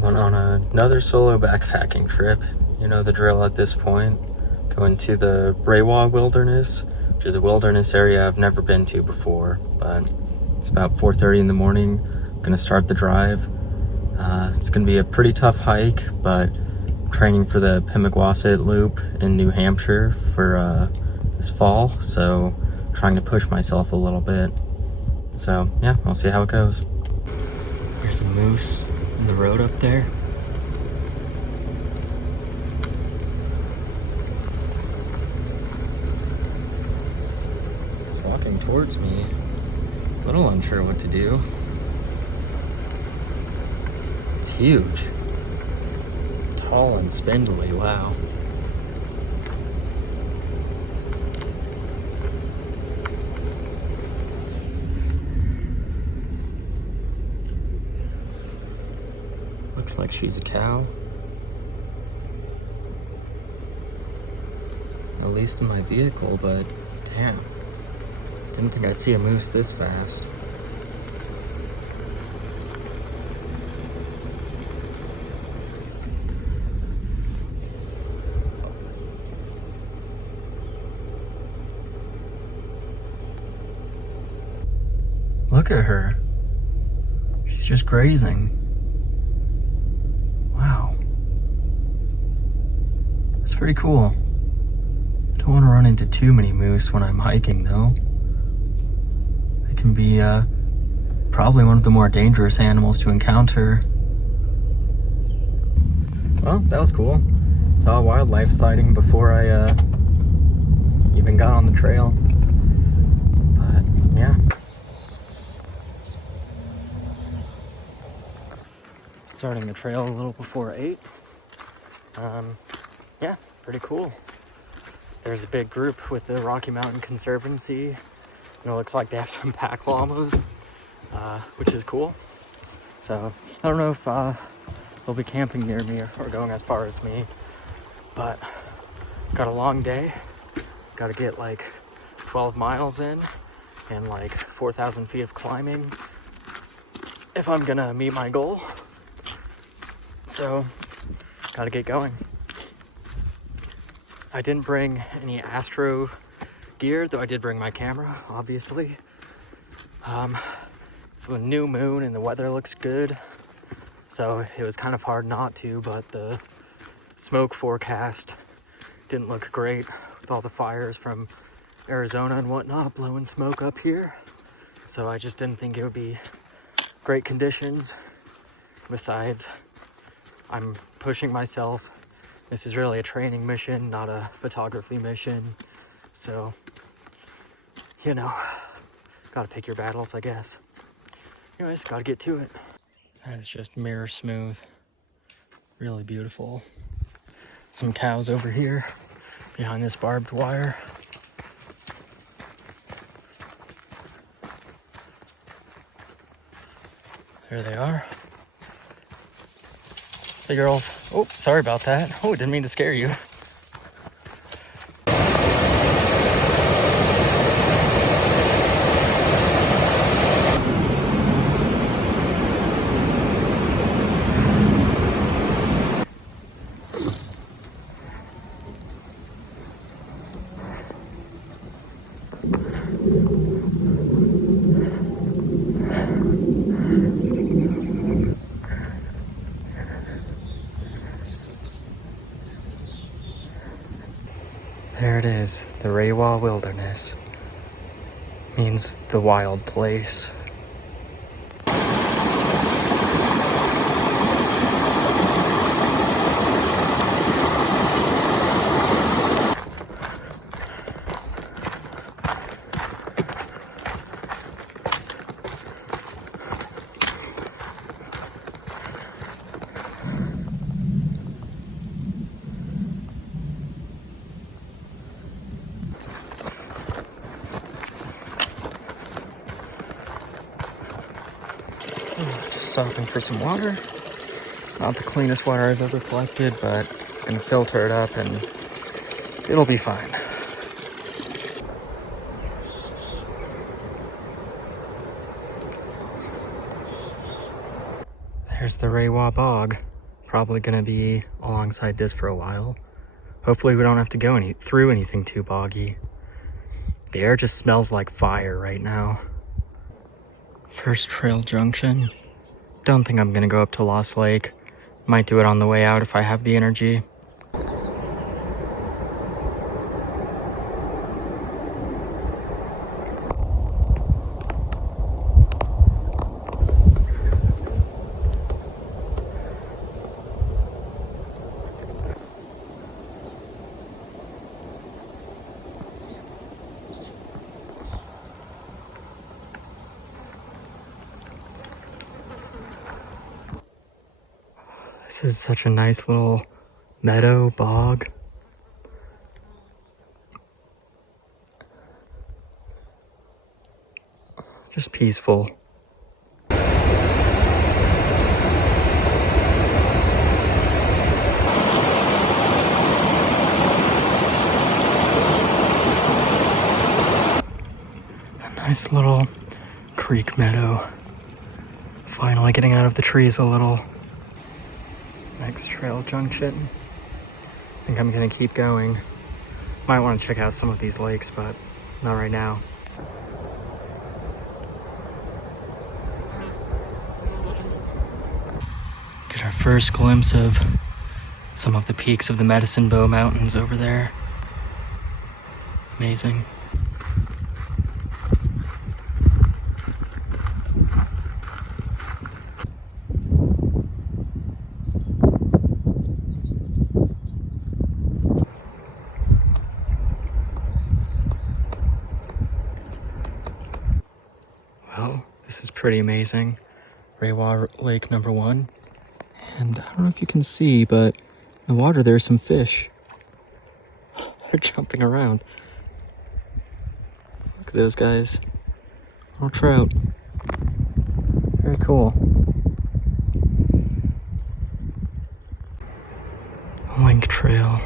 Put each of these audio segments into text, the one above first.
Going on another solo backpacking trip. You know the drill at this point. Going to the Rawah Wilderness, which is a wilderness area I've never been to before, but it's about 4:30 in the morning. I'm gonna start the drive. It's gonna be a pretty tough hike, but I'm training for the Pemigewasset Loop in New Hampshire for this fall, so I'm trying to push myself a little bit. So yeah, we'll see how it goes. There's a moose in the road up there. It's walking towards me. A little unsure what to do. It's huge. Tall and spindly, wow. Looks like she's a cow. At least in my vehicle, but damn. Didn't think I'd see a moose this fast. Look at her. She's just grazing. Wow. That's pretty cool. Don't want to run into too many moose when I'm hiking though. They can be probably one of the more dangerous animals to encounter. Well, that was cool. Saw a wildlife sighting before I even got on the trail. But yeah. Starting the trail a little before 8. Yeah, pretty cool. There's a big group with the Rocky Mountain Conservancy. And it looks like they have some pack llamas, which is cool. So I don't know if they'll be camping near me or going as far as me, but got a long day. Got to get like 12 miles in and like 4,000 feet of climbing if I'm gonna meet my goal. So, gotta get going. I didn't bring any Astro gear, though I did bring my camera, obviously. It's the new moon and the weather looks good, so it was kind of hard not to, but the smoke forecast didn't look great with all the fires from Arizona and whatnot blowing smoke up here. So I just didn't think it would be great conditions. Besides, I'm pushing myself. This is really a training mission, not a photography mission. So, you know, gotta pick your battles, I guess. Anyways, gotta get to it. That is just mirror smooth. Really beautiful. Some cows over here behind this barbed wire. There they are. Hey girls. Oh, sorry about that. Oh, didn't mean to scare you. There it is, the Rawah Wilderness. Means the wild place. Just stopping for some water. It's not the cleanest water I've ever collected, but I'm gonna filter it up and it'll be fine. There's the Rawah Bog. Probably gonna be alongside this for a while. Hopefully we don't have to go through anything too boggy. The air just smells like fire right now. First trail junction. Don't think I'm gonna go up to Lost Lake. Might do it on the way out if I have the energy. This is such a nice little meadow bog. Just peaceful. A nice little creek meadow. Finally getting out of the trees a little. Next trail junction. I think I'm gonna keep going. Might want to check out some of these lakes, but not right now. Get our first glimpse of some of the peaks of the Medicine Bow Mountains over there. Amazing. Well, this is pretty amazing. Rawah Lake number 1. And I don't know if you can see, but in the water there's some fish. They're jumping around. Look at those guys. Little trout. Very cool. Link trail.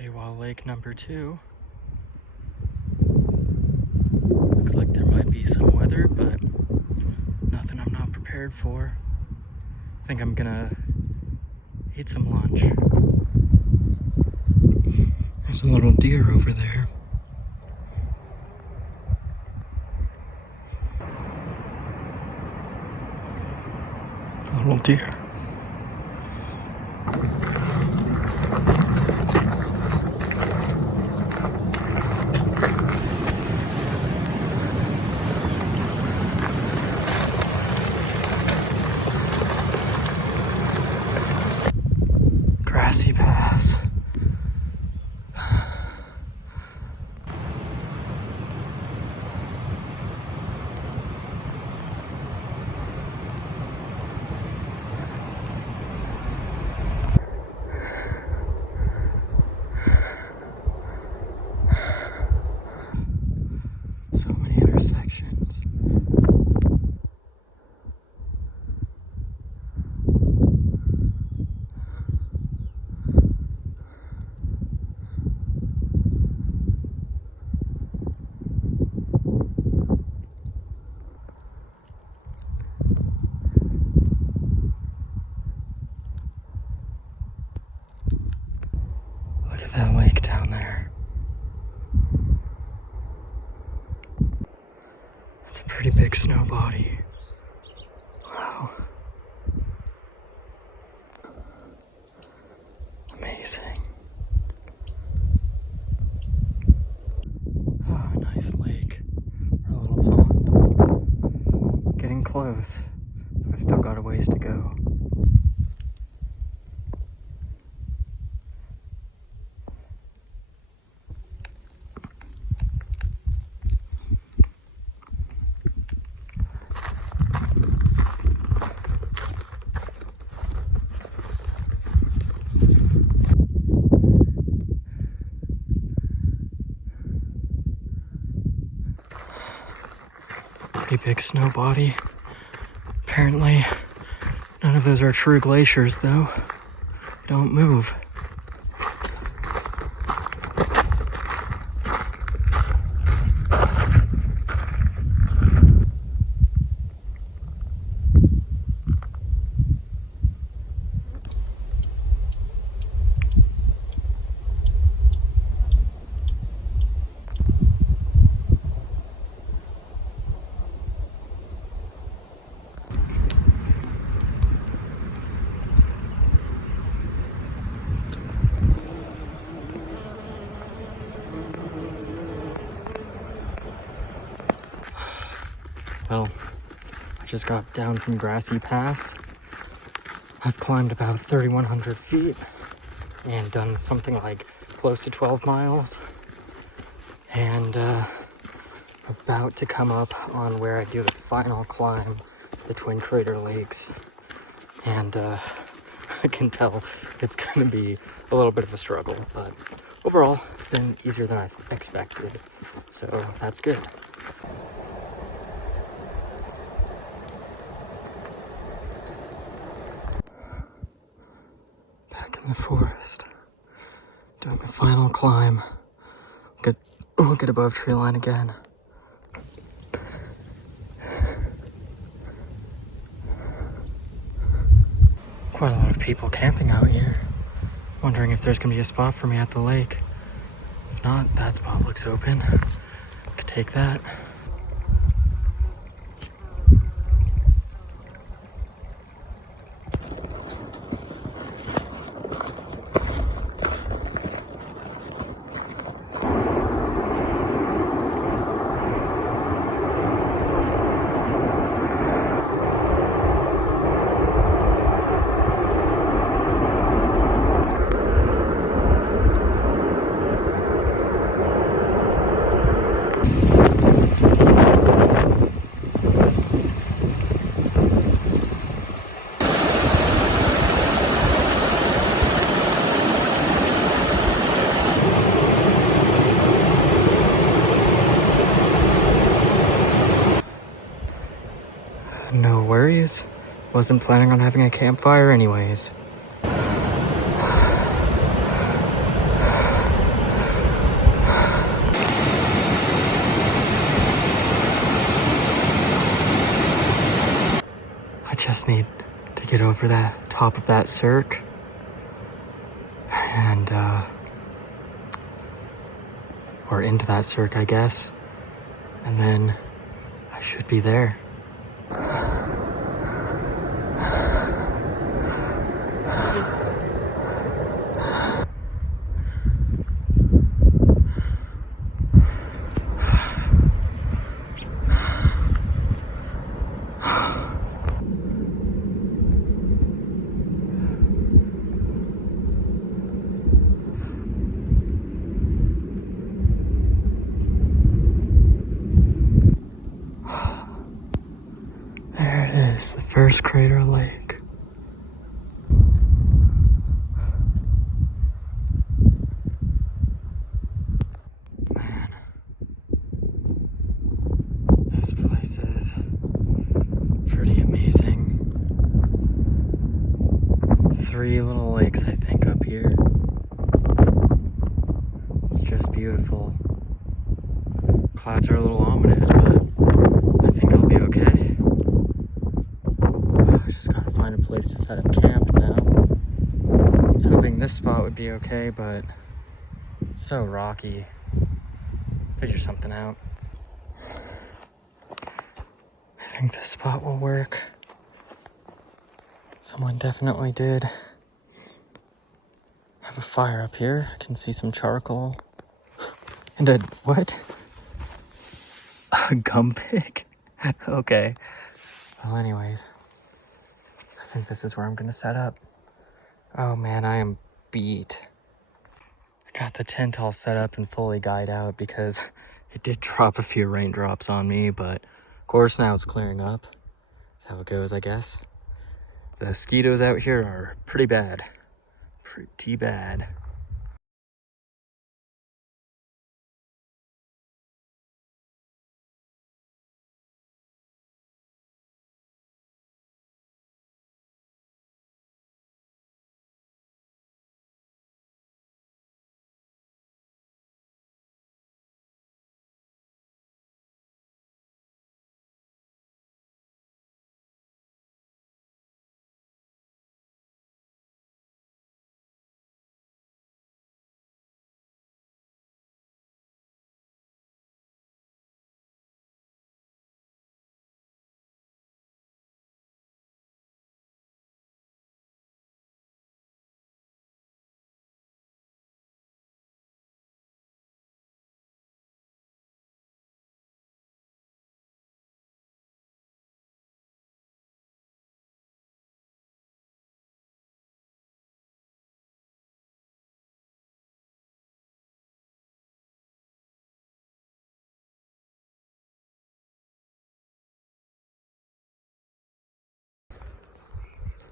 Rawah Lake number 2. Looks like there might be some weather, but nothing I'm not prepared for. I think I'm gonna eat some lunch. There's a little deer over there. A little deer. Grassy pass. So many intersections. Look at that lake down there. It's a pretty big snow body. Wow. Amazing. Oh, nice lake. Or a little pond. Getting close. I've still got a ways to go. Pretty big snow body. Apparently, none of those are true glaciers, though. They don't move. Well, I just got down from Grassy Pass. I've climbed about 3,100 feet and done something like close to 12 miles. And about to come up on where I do the final climb, the Twin Crater Lakes. And I can tell it's going to be a little bit of a struggle, but overall, it's been easier than I expected. So that's good. Back in the forest, doing the final climb. We'll get above tree line again. Quite a lot of people camping out here. Wondering if there's gonna be a spot for me at the lake. If not, that spot looks open. Could take that. No worries. Wasn't planning on having a campfire anyways. I just need to get over the top of that cirque. And, or into that cirque, I guess. And then I should be there. There it is, the first crater lake. Man, this place is pretty amazing. 3 little lakes, I think, up here. It's just beautiful. Clouds are a little ominous, but I think I'll be okay. I just gotta find a place to set up camp now. I was hoping this spot would be okay, but it's so rocky. Figure something out. I think this spot will work. Someone definitely did have a fire up here. I can see some charcoal. And a, what? A gum pick? Okay. Well, anyways, I think this is where I'm gonna set up. Oh man, I am beat. I got the tent all set up and fully guyed out because it did drop a few raindrops on me, but of course now it's clearing up. That's how it goes, I guess. The mosquitoes out here are pretty bad. Pretty bad.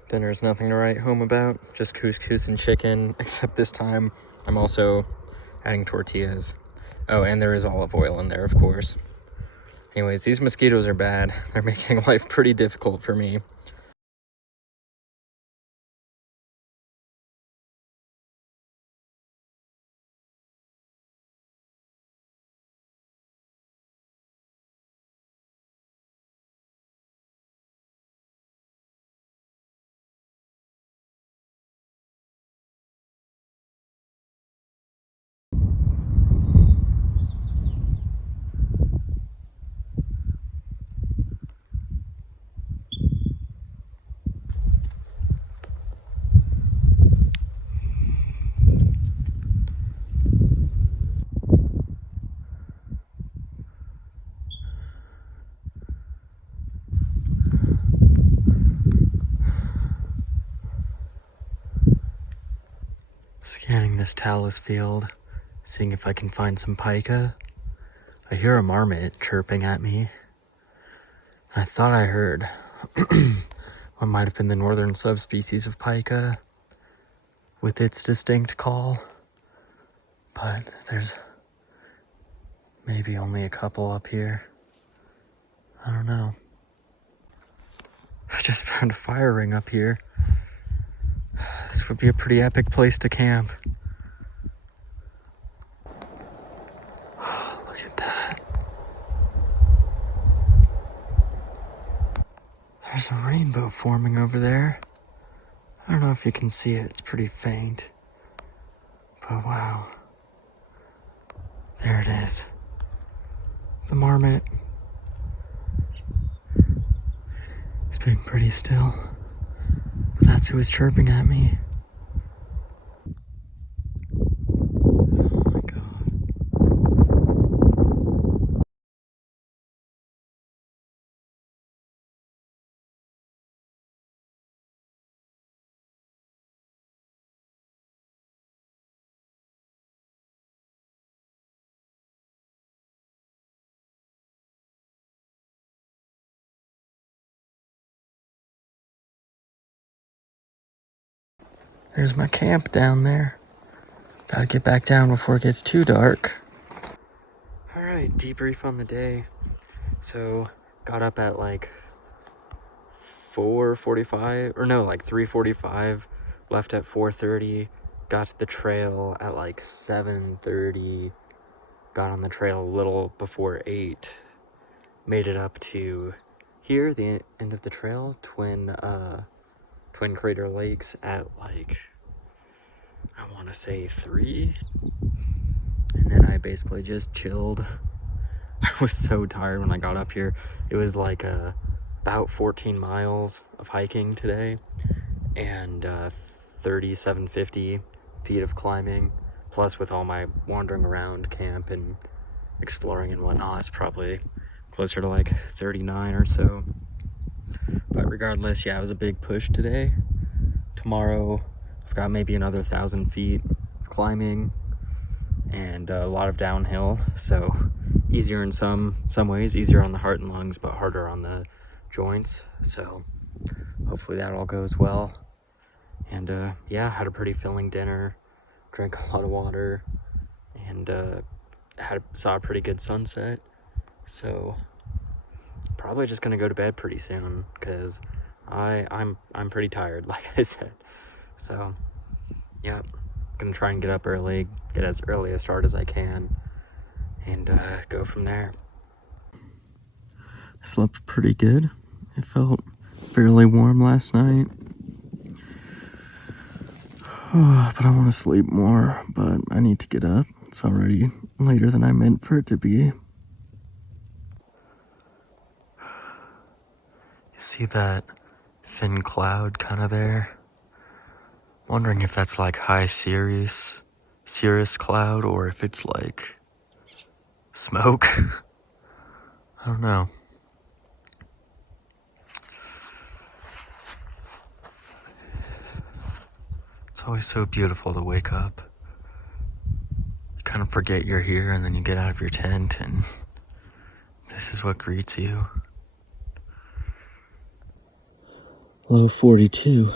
Dinner's nothing to write home about, just couscous and chicken, except this time I'm also adding tortillas. Oh, and there is olive oil in there, of course. Anyways, these mosquitoes are bad. They're making life pretty difficult for me. Scanning this talus field, seeing if I can find some pika. I hear a marmot chirping at me. I thought I heard what might have been the northern subspecies of pika with its distinct call, but there's maybe only a couple up here. I don't know. I just found a fire ring up here. This would be a pretty epic place to camp. Look at that. There's a rainbow forming over there. I don't know if you can see it, it's pretty faint. But wow. There it is. The marmot. It's being pretty still. But that's who was chirping at me. Oh my god. There's my camp down there. Gotta get back down before it gets too dark. Alright, debrief on the day. So, got up at like 4:45, or no, like 3:45, left at 4:30, got to the trail at like 7:30, got on the trail a little before 8, made it up to here, the end of the trail, Twin Crater Lakes at like, I want to say 3, and then I basically just chilled. I was so tired when I got up here. It was like about 14 miles of hiking today, and 3,750 feet of climbing, plus with all my wandering around camp and exploring and whatnot, it's probably closer to like 39 or so. But regardless, yeah, it was a big push today. Tomorrow I've got maybe another 1,000 feet of climbing and a lot of downhill, so easier in some ways, easier on the heart and lungs, but harder on the joints. So hopefully that all goes well. And yeah, had a pretty filling dinner, drank a lot of water, and saw a pretty good sunset. So probably just gonna go to bed pretty soon, because I'm pretty tired, like I said. So yeah, gonna try and get up early, get as early a start as I can, and go from there. I slept pretty good. It felt fairly warm last night. But I want to sleep more, but I need to get up. It's already later than I meant for it to be. You see that thin cloud kind of there? Wondering if that's like high cirrus cloud, or if it's like smoke. I don't know. It's always so beautiful to wake up. You kind of forget you're here, and then you get out of your tent and this is what greets you. Low 42.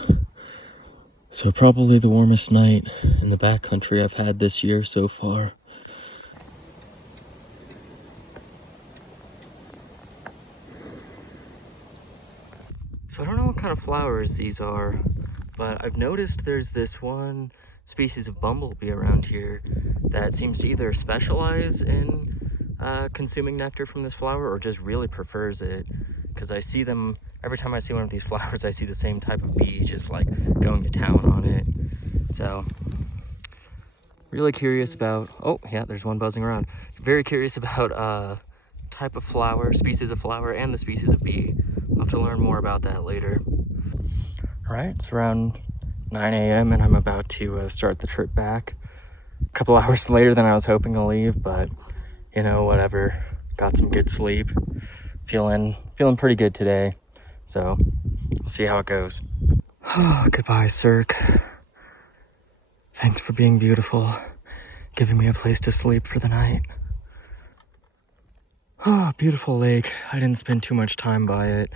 So probably the warmest night in the backcountry I've had this year so far. So I don't know what kind of flowers these are, but I've noticed there's this one species of bumblebee around here that seems to either specialize in consuming nectar from this flower or just really prefers it. Because I see them, every time I see one of these flowers, I see the same type of bee just like going to town on it. So really curious about, oh yeah, there's one buzzing around. Very curious about type of flower, species of flower, and the species of bee. I'll have to learn more about that later. All right, it's around 9 a.m. and I'm about to start the trip back. A couple hours later than I was hoping to leave, but you know, whatever. Got some good sleep. Feeling pretty good today. So we'll see how it goes. Goodbye, Cirque. Thanks for being beautiful, giving me a place to sleep for the night. Oh, beautiful lake. I didn't spend too much time by it.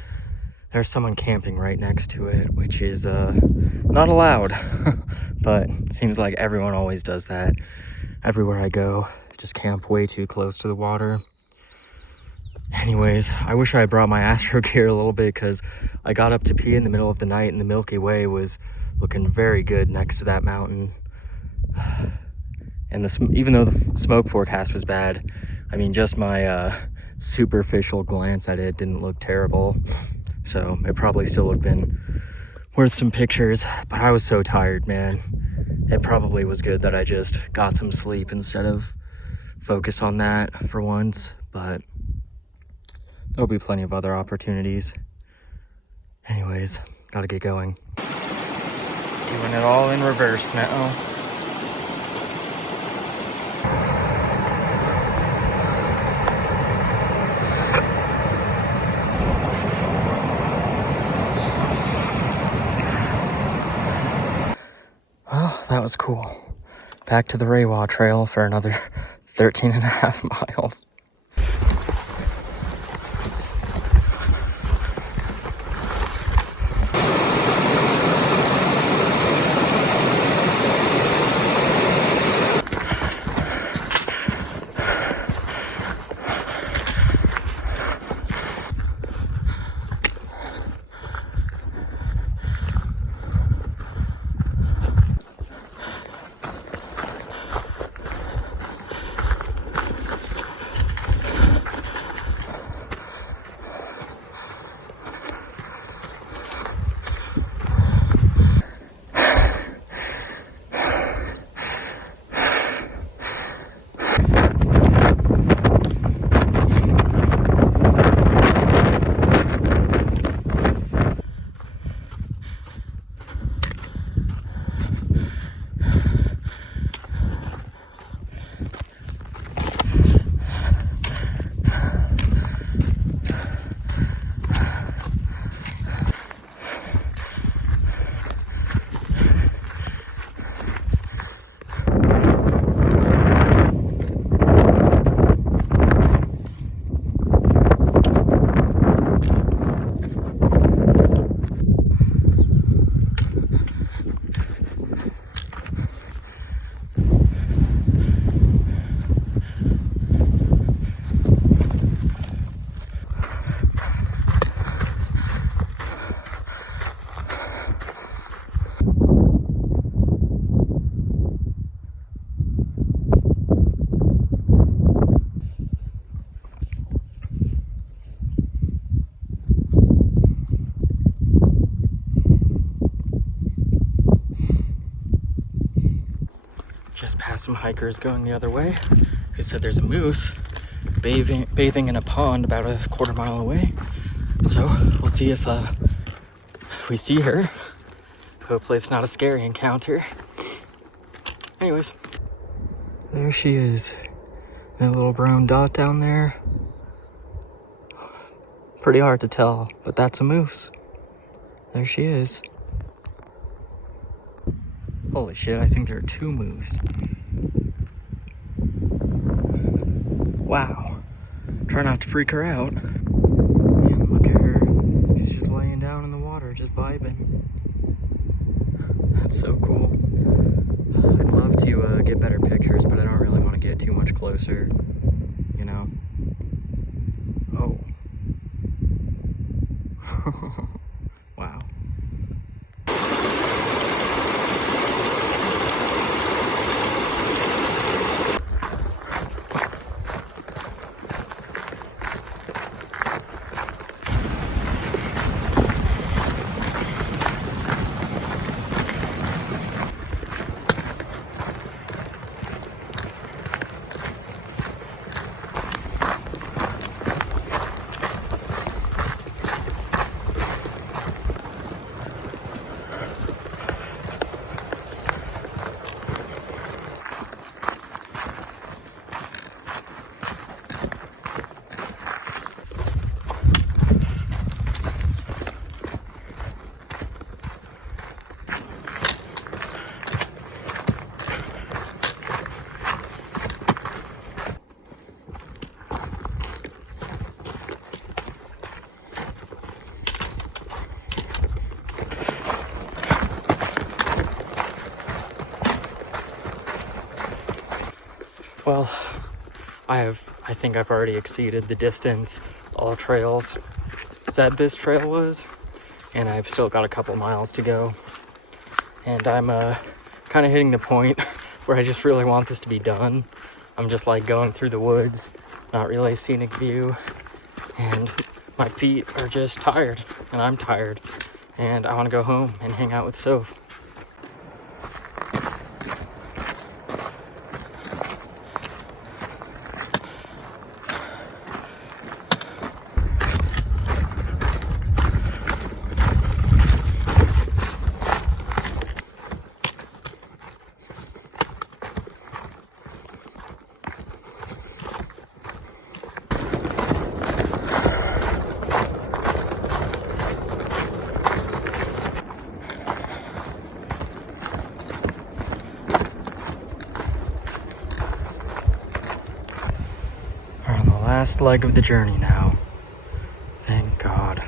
There's someone camping right next to it, which is not allowed. But it seems like everyone always does that. Everywhere I go, just camp way too close to the water. Anyways, I wish I had brought my Astro gear a little bit because I got up to pee in the middle of the night and the Milky Way was looking very good next to that mountain. And even though the smoke forecast was bad, I mean, just my superficial glance at it didn't look terrible. So it probably still would have been worth some pictures, but I was so tired, man. It probably was good that I just got some sleep instead of focus on that for once, but there'll be plenty of other opportunities. Anyways, gotta get going. Doing it all in reverse now. Well, that was cool. Back to the Rawah Trail for another 13.5 miles. Just passed some hikers going the other way. They said there's a moose bathing in a pond about a quarter mile away. So we'll see if we see her. Hopefully it's not a scary encounter. Anyways, there she is. That little brown dot down there. Pretty hard to tell, but that's a moose. There she is. Holy shit, I think there are two moose. Wow. Try not to freak her out. Man, look at her. She's just laying down in the water just vibing. That's so cool. I'd love to get better pictures, but I don't really want to get too much closer, you know? Oh. Wow. Well, I think I've already exceeded the distance all trails said this trail was, and I've still got a couple miles to go. And I'm kind of hitting the point where I just really want this to be done. I'm just like going through the woods, not really a scenic view, and my feet are just tired, and I'm tired, and I want to go home and hang out with Soph. Last leg of the journey now. Thank God.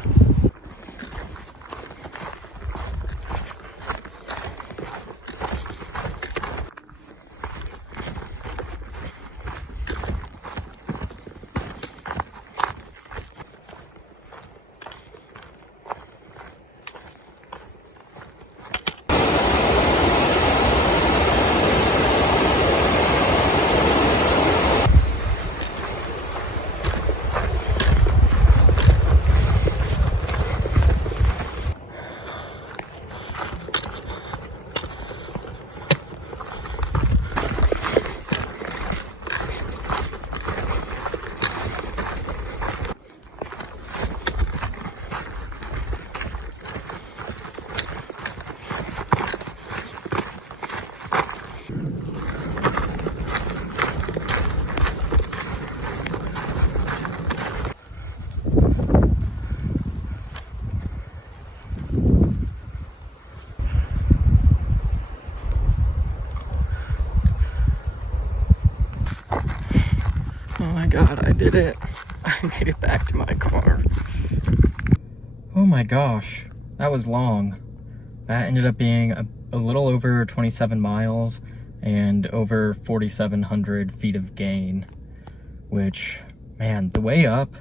God, I did it. I made it back to my car. Oh my gosh, that was long. That ended up being a little over 27 miles and over 4,700 feet of gain, which, man, the way up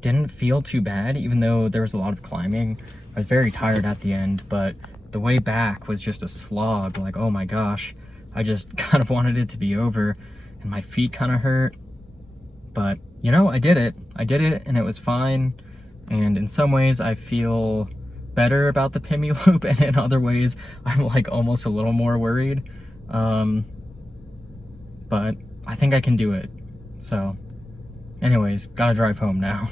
didn't feel too bad, even though there was a lot of climbing. I was very tired at the end, but the way back was just a slog. Like, oh my gosh, I just kind of wanted it to be over, and my feet kind of hurt. But, you know, I did it, and it was fine. And in some ways, I feel better about the Pemi Loop, and in other ways, I'm like almost a little more worried. But I think I can do it. So, anyways, gotta drive home now.